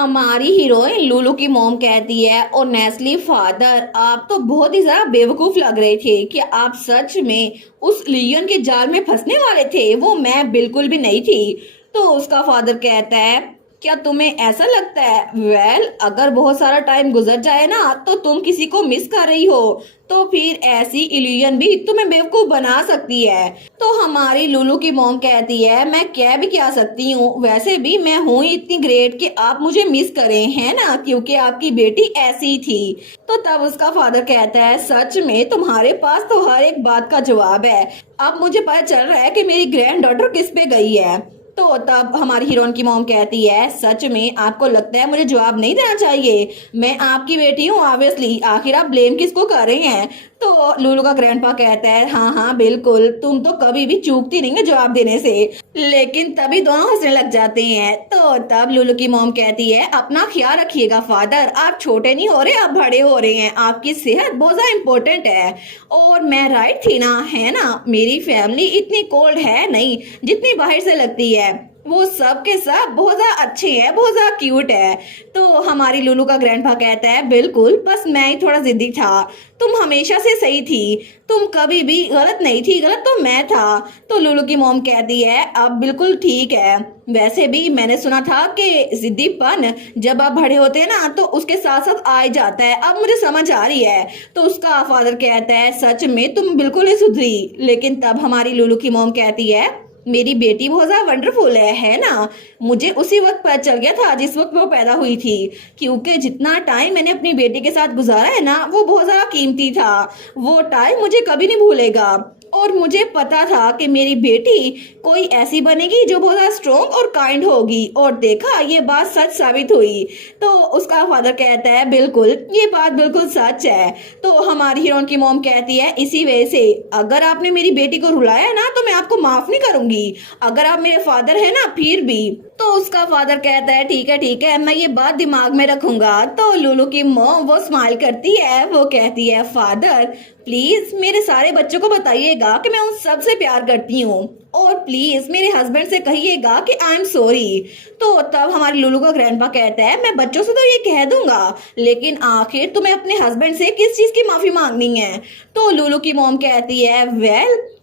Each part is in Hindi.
हमारी हीरोइन लुलू की मॉम कहती है और नेस्ली फादर आप तो बहुत ही ज्यादा बेवकूफ लग रहे थे कि आप सच में उस लियन के जाल में फंसने वाले थे। वो मैं बिल्कुल भी नहीं थी। तो उसका फादर कहता है क्या तुम्हें ऐसा लगता है? अगर बहुत सारा टाइम गुजर जाए ना तो तुम किसी को मिस कर रही हो तो फिर ऐसी इल्यूजन भी तुम्हें बेवकूफ बना सकती है। तो हमारी लुलू की मॉम कहती है मैं क्या सकती हूँ, वैसे भी मैं हूँ ही इतनी ग्रेट कि आप मुझे मिस करें, है ना, क्योंकि आपकी बेटी ऐसी थी। तो तब उसका फादर कहता है सच में तुम्हारे पास तो हर एक बात का जवाब है। अब मुझे पता चल रहा है कि मेरी ग्रैंड डॉटर किस पे गई है। तो तब हमारी हीरोइन की मॉम कहती है सच में आपको लगता है मुझे जवाब नहीं देना चाहिए? मैं आपकी बेटी हूँ ऑब्वियसली, आखिर आप ब्लेम किसको कर रहे हैं? तो लुलू का ग्रैंडपा कहता है हाँ हाँ बिल्कुल, तुम तो कभी भी चूकती नहीं है जवाब देने से। लेकिन तभी दोनों हंसने लग जाते हैं। तो तब लुलू की मॉम कहती है अपना ख्याल रखिएगा फादर, आप छोटे नहीं हो रहे, आप बड़े हो रहे हैं, आपकी सेहत बहुत ज्यादा इम्पोर्टेंट है। और मैं राइट थी ना, है ना, मेरी फैमिली इतनी कोल्ड है नहीं जितनी बाहर से लगती है। वो सब के सब बहुत ज्यादा अच्छे हैं, बहुत ज्यादा क्यूट है। तो हमारी लुलू का ग्रैंडपा कहता है बिल्कुल, बस मैं ही थोड़ा जिद्दी था। तुम हमेशा से सही थी, तुम कभी भी गलत नहीं थी, गलत तो मैं था। तो लुलू की मॉम कहती है अब बिल्कुल ठीक है, वैसे भी मैंने सुना था कि जिद्दीपन जब आप बड़े होते हैं ना तो उसके साथ साथ आ ही जाता है, अब मुझे समझ आ रही है। तो उसका फादर कहता है सच में तुम बिल्कुल ही सुधरी। लेकिन तब हमारी लुलू की मॉम कहती है मेरी बेटी बहुत ज्यादा वंडरफुल है ना, मुझे उसी वक्त पता चल गया था जिस वक्त वो पैदा हुई थी, क्योंकि जितना टाइम मैंने अपनी बेटी के साथ गुजारा है ना वो बहुत ज्यादा कीमती था। वो टाइम मुझे कभी नहीं भूलेगा। और मुझे पता था कि मेरी बेटी कोई ऐसी बनेगी जो बहुत ज्यादा स्ट्रोंग और काइंड होगी, और देखा ये बात सच साबित हुई। तो उसका फादर कहता है बिल्कुल ये बात बिल्कुल सच है। तो हमारी हीरोइन की मॉम कहती है इसी वजह से अगर आपने मेरी बेटी को रुलाया ना तो मैं आपको माफ नहीं करूंगी, अगर आप मेरे फादर है ना फिर भी। तो उसका फादर कहता है ठीक है मैं ये बात दिमाग में रखूंगा। तो लुलू की मॉम वो स्माइल करती है, वो कहती है फादर प्लीज मेरे सारे बच्चों को बताइएगा कि मैं उन सब से प्यार करती हूँ, और प्लीज मेरे हस्बैंड से कहिएगा कि आई एम सॉरी। तो तब हमारे लुलू का ग्रैंडपा कहता है मैं बच्चों से तो ये कह दूंगा, लेकिन आखिर तुम्हें अपने हस्बैंड से किस चीज की माफी मांगनी है? तो लुलू की मॉम कहती है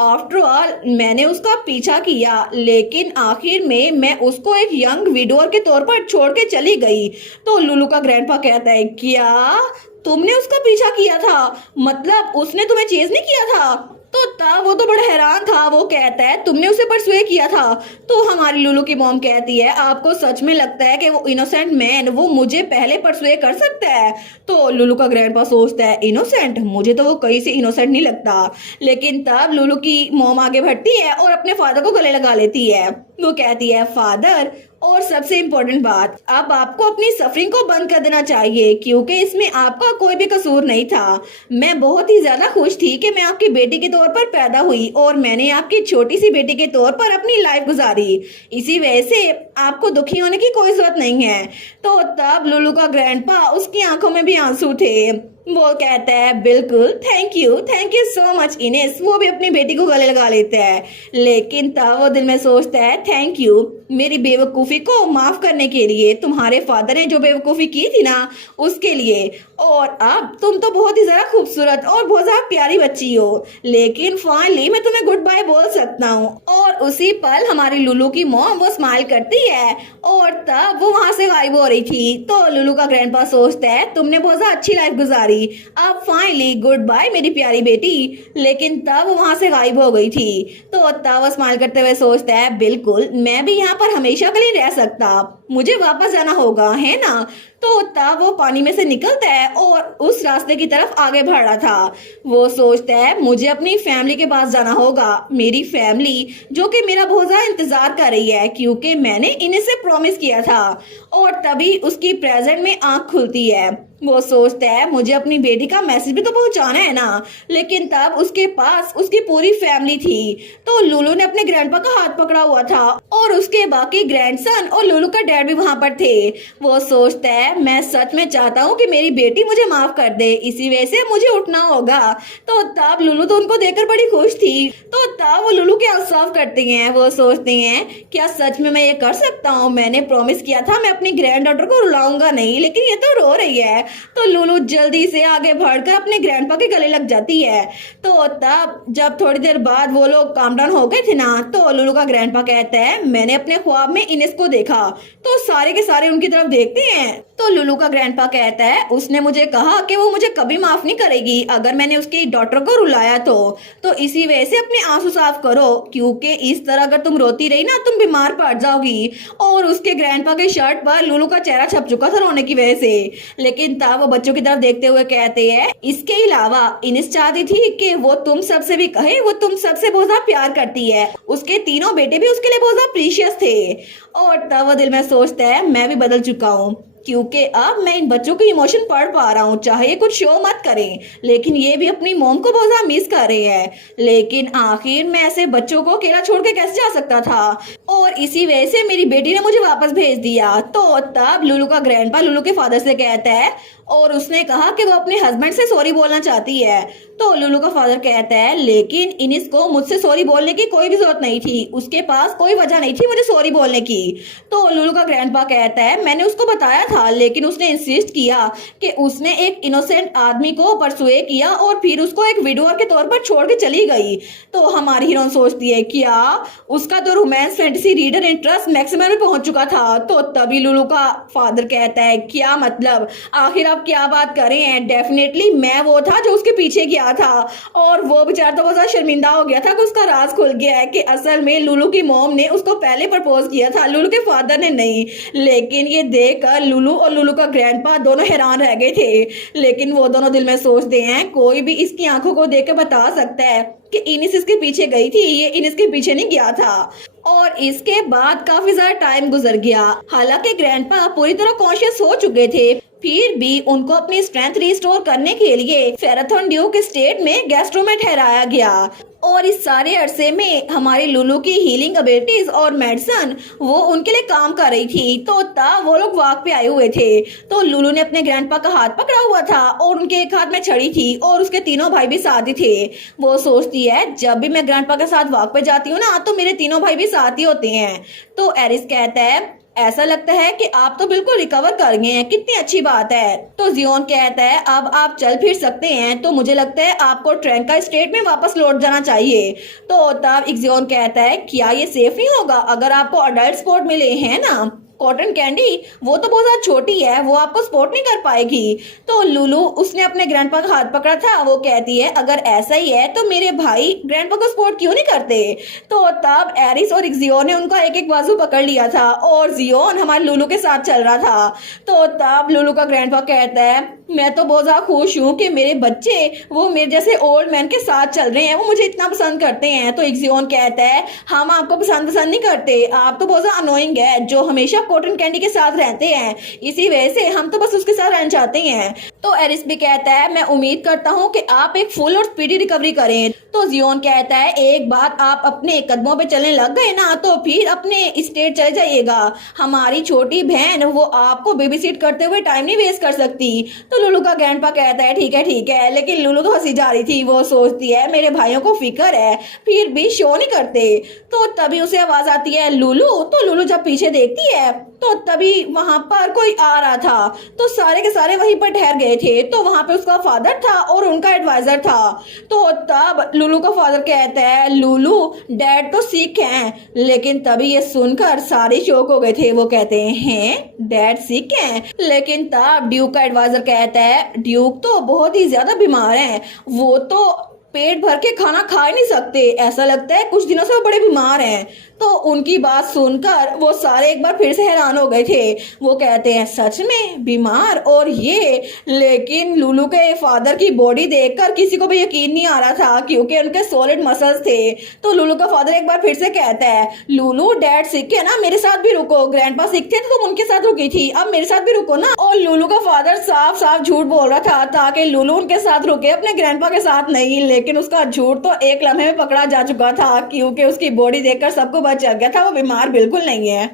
आफ्टर ऑल मैंने उसका पीछा किया, लेकिन आखिर में मैं उसको एक यंग विडोर के तौर पर छोड़ के चली गई। तो लुलू का ग्रैंडपा कहता है क्या तुमने उसका पीछा किया था? मतलब उसने तुम्हें चेज नहीं किया था? तो तब वो तो बड़ा हैरान था, वो कहता है तुमने उसे परसुए किया था। तो हमारी लुलू की मॉम कहती है आपको सच में लगता है कि वो इनोसेंट मैन वो मुझे पहले परसुए कर सकता है? तो लुलू का ग्रैंडपा सोचता है इनोसेंट, मुझे तो वो कहीं से इनोसेंट नहीं लगता। लेकिन तब लुलू की मॉम आगे बढ़ती है और अपने फादर को गले लगा लेती है। वो कहती है फादर और सबसे इम्पोर्टेंट बात, अब आपको अपनी सफरिंग को बंद कर देना चाहिए क्योंकि इसमें आपका कोई भी कसूर नहीं था। मैं बहुत ही ज्यादा खुश थी कि मैं आपकी बेटी के तौर पर पैदा हुई और मैंने आपकी छोटी सी बेटी के तौर पर अपनी लाइफ गुजारी, इसी वजह से आपको दुखी होने की कोई जरूरत नहीं है। तो तब लुलू का ग्रैंडपा उसकी आंखों में भी आंसू थे। वो कहता है बिल्कुल thank you so much Innes, वो भी अपनी बेटी को गले लगा लेता है। लेकिन तब वो दिल में सोचता है थैंक यू मेरी बेवकूफ़ी को माफ़ करने के लिए, तुम्हारे फादर ने जो बेवकूफ़ी की थी ना उसके लिए। और अब तुम तो बहुत ही ज़्यादा खूबसूरत और बहुत ज़्यादा प्यारी बच्ची हो, लेकिन फाइनली मैं तुम्हें गुड बाय बोल सकता हूँ। और उसी पल हमारी लुलू की मॉम वो स्माइल करती है और तब वो वहाँ से गायब हो रही थी। तो लुलू का ग्रैंडपा सोचता है तुमने बहुत ज़्यादा अच्छी लाइफ गुजारी, अब फाइनली गुड बाय मेरी प्यारी बेटी। लेकिन तब वो वहां से गायब हो गई थी। तो तब वो स्माइल करते हुए सोचता है बिल्कुल मैं भी यहाँ पर हमेशा के लिए रह सकता, मुझे वापस जाना होगा, है ना। तो तब वो पानी में से निकलता है और उस रास्ते की तरफ आगे बढ़ रहा था। वो सोचता है मुझे अपनी फैमिली के पास जाना होगा, मेरी फैमिली जो कि मेरा बहुत ज्यादा इंतजार कर रही है क्योंकि मैंने इन्हें से प्रॉमिस किया था। और तभी उसकी प्रेजेंट में आंख खुलती है वो सोचता है मुझे अपनी बेटी का मैसेज भी तो पहुंचाना है ना, लेकिन तब उसके पास उसकी पूरी फैमिली थी। तो लुलू ने अपने ग्रैंडपा का हाथ पकड़ा हुआ था और उसके बाकी ग्रैंडसन और लुलू का डैड भी वहां पर थे। वो सोचता है मैं सच में चाहता हूँ कि मेरी बेटी मुझे माफ कर दे, इसी वजह से मुझे उठना होगा। तो तब लुलू तो उनको देखकर बड़ी खुश थी। तो तब वो लुलू के हाथ साफ करते हैं। वो सोचते हैं क्या सच में मैं ये कर सकता हूँ, मैंने प्रॉमिस किया था मैं अपनी ग्रैंड डॉटर को रुलाऊंगा नहीं, लेकिन ये तो रो रही है। तो लुलू जल्दी से आगे बढ़कर अपने ग्रैंडपा के गले लग जाती है। तो तब जब थोड़ी देर बाद वो लोग काम डाउन हो गए थे ना, तो लुलू का ग्रैंडपा कहता है मैंने अपने ख्वाब में इनेस को देखा। तो सारे के सारे उनकी तरफ देखते हैं। तो लुलू का ग्रैंडपा कहता है उसने मुझे कहा कि वो मुझे कभी माफ नहीं करेगी अगर मैंने उसकी डॉटर को रुलाया तो इसी वजह से अपने आंसू साफ करो, क्योंकि इस तरह अगर तुम रोती रही ना तुम बीमार पड़ जाओगी। और उसके ग्रैंडपा के शर्ट पर लुलू का चेहरा छप चुका था रोने की वजह से। लेकिन तब वो बच्चों की तरफ देखते हुए कहते हैं इसके अलावा इनिस चाहती थी कि वो तुम सबसे भी कहे वो तुम सबसे बहुत ज्यादा प्यार करती है। उसके तीनों बेटे भी उसके लिए बहुत ज्यादा प्रीशियस थे। और तब वो दिल में सोचता है मैं भी बदल चुका हूँ, क्योंकि अब मैं इन बच्चों के इमोशन पढ़ पा रहा हूँ। चाहे ये कुछ शो मत करें, लेकिन ये भी अपनी मॉम को बहुत ज्यादा मिस कर रहे हैं। लेकिन आखिर मैं ऐसे बच्चों को अकेला छोड़ के कैसे जा सकता था, और इसी वजह से मेरी बेटी ने मुझे वापस भेज दिया। तो तब लुलू का ग्रैंडपा लुलू के फादर से कहता है और उसने कहा कि वो अपने हस्बैंड से सॉरी बोलना चाहती है। तो लुलू का फादर कहता है लेकिन इनिस को मुझसे सॉरी बोलने की कोई भी जरूरत नहीं थी, उसके पास कोई वजह नहीं थी मुझे सॉरी बोलने की। तो लुलू का ग्रैंडपा कहता है मैंने उसको बताया था, लेकिन उसने इंसिस्ट किया कि उसने एक इनोसेंट आदमी को परसुए किया और फिर उसको एक विडोअर के तौर पर छोड़ के चली गई। तो हमारी हीरोइन सोचती है क्या उसका तो romance fantasy reader interest maximum में पहुंच चुका था। तो तभी लुलू का फादर कहता है क्या मतलब, आखिर आप क्या बात कर रहे हैं, डेफिनेटली मैं वो था जो उसके पीछे गया था। और वो बेचारा तो बहुत शर्मिंदा हो गया था कि उसका राज खुल गया है कि असल में लुलू की मॉम ने उसको पहले प्रपोज किया था, लुलू के फादर ने नहीं। लेकिन ये देखकर लुलू और लुलू का ग्रैंडपा दोनों हैरान रह गए थे। लेकिन वो दोनों दिल में सोचते हैं कोई भी इसकी आंखों को देख के बता सकता है कि इनिस इसके पीछे गई थी, ये इनिस के पीछे नहीं गया था। और इसके बाद काफी ज्यादा टाइम गुजर गया। हालांकि ग्रैंडपा पूरी तरह कॉन्शियस हो चुके थे, फिर भी उनको अपनी स्ट्रेंथ रिस्टोर करने के लिए फेराथन ड्यूक स्टेट में गेस्ट रूम में ठहराया गया। और इस सारे अरसे में हमारी लुलू की हीलिंग एबिलिटीज और मेडिसिन वो उनके लिए काम कर रही थी। तो तब वो लोग वॉक पे आए हुए थे। तो लुलू ने अपने ग्रैंडपा का हाथ पकड़ा हुआ था और उनके एक हाथ में छड़ी थी और उसके तीनों भाई भी साथ ही थे। वो सोचती है जब भी मैं ग्रैंडपा के साथ वॉक पे जाती हूँ ना तो मेरे तीनों भाई भी साथ ही होते हैं। तो एरिस कहता है ऐसा लगता है कि आप तो बिल्कुल रिकवर कर गए हैं, कितनी अच्छी बात है। तो जियोन कहता है अब आप चल फिर सकते हैं, तो मुझे लगता है आपको ट्रैंका स्टेट में वापस लौट जाना चाहिए। तो तब जियोन कहता है क्या ये सेफ नहीं होगा अगर आपको अडल्ट स्पोर्ट मिले हैं ना, कॉटन कैंडी वो तो बहुत ज्यादा छोटी है, वो आपको सपोर्ट नहीं कर पाएगी। तो लुलू उसने अपने ग्रैंडपा का हाथ पकड़ा था, वो कहती है अगर ऐसा ही है तो मेरे भाई ग्रैंडपा को सपोर्ट क्यों नहीं करते। तो तब एरिस और जियोन ने उनका एक एक बाजू पकड़ लिया था और जियोन हमारे लुलू के साथ चल रहा था। तो तब लुलू का ग्रैंडपा कहता है मैं तो बहुत ज्यादा खुश हूँ कि मेरे बच्चे वो मेरे जैसे ओल्ड मैन के साथ चल रहे हैं, वो मुझे इतना पसंद करते हैं। तो जियोन कहता है हम आपको पसंद नहीं करते, आप तो बहुत ज्यादा अनोइंग है जो हमेशा कॉटन कैंडी के साथ रहते हैं, इसी वजह से हम तो बस उसके साथ रहना चाहते हैं। तो एरिस भी कहता है मैं उम्मीद करता हूँ कि आप एक फुल और स्पीडी रिकवरी करें। तो जियोन कहता है एक बार आप अपने कदमों पे चलने लग गए ना तो फिर अपने स्टेट चले जाइएगा, हमारी छोटी बहन वो आपको बेबी सिट करते हुए टाइम नहीं वेस्ट कर सकती। तो लुलू का ग्रैंडपा कहता है ठीक है, लेकिन लुलू तो हंसी जा रही थी। वो सोचती है मेरे भाइयों को फिक्र है फिर भी शो नहीं करते। तो तभी उसे आवाज आती है लुलू। तो लुलू जब पीछे देखती है तो तभी वहां पर कोई आ रहा था। तो सारे के सारे वहीं पर ठहर गए थे। तो वहां पे उसका फादर था और उनका एडवाइजर था। तो तब लुलू का फादर कहता है लुलू डैड तो सिक हैं। लेकिन तभी ये सुनकर सारे शौक हो गए थे। वो कहते हैं डैड सिक हैं। लेकिन तब ड्यूक का एडवाइजर कहता है ड्यूक तो बहुत ही ज्यादा बीमार हैं, वो तो पेट भर के खाना खा ही नहीं सकते, ऐसा लगता है कुछ दिनों से वो बड़े बीमार हैं। तो उनकी बात सुनकर वो सारे एक बार फिर से हैरान हो गए थे। वो कहते हैं सच में बीमार और ये, लेकिन लुलू के फादर की बॉडी देखकर किसी को भी यकीन नहीं आ रहा था क्योंकि उनके सॉलिड मसल्स थे। तो लुलू का फादर एक बार फिर से कहता है लुलू डैड सिक है ना, मेरे साथ भी रुको, ग्रैंडपा सिक थे तो तुम उनके साथ रुकी थी, अब मेरे साथ भी रुको ना। और लुलू का फादर साफ साफ झूठ बोल रहा था ताकि लुलू उनके साथ रुके, अपने ग्रैंडपा के साथ नहीं। लेकिन उसका झूठ तो एक लम्हे में पकड़ा जा चुका था क्योंकि उसकी बॉडी देखकर सबको पता चल गया था वो बीमार बिल्कुल नहीं है।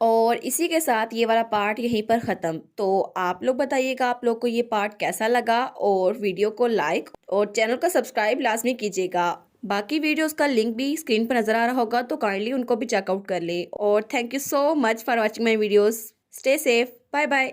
और इसी के साथ ये वाला पार्ट यहीं पर ख़त्म। तो आप लोग बताइएगा आप लोग को ये पार्ट कैसा लगा, और वीडियो को लाइक और चैनल को सब्सक्राइब लाजमी कीजिएगा। बाकी वीडियोस का लिंक भी स्क्रीन पर नज़र आ रहा होगा तो काइंडली उनको भी चेकआउट कर ले। और thank you so much for watching my videos. Stay safe, bye bye.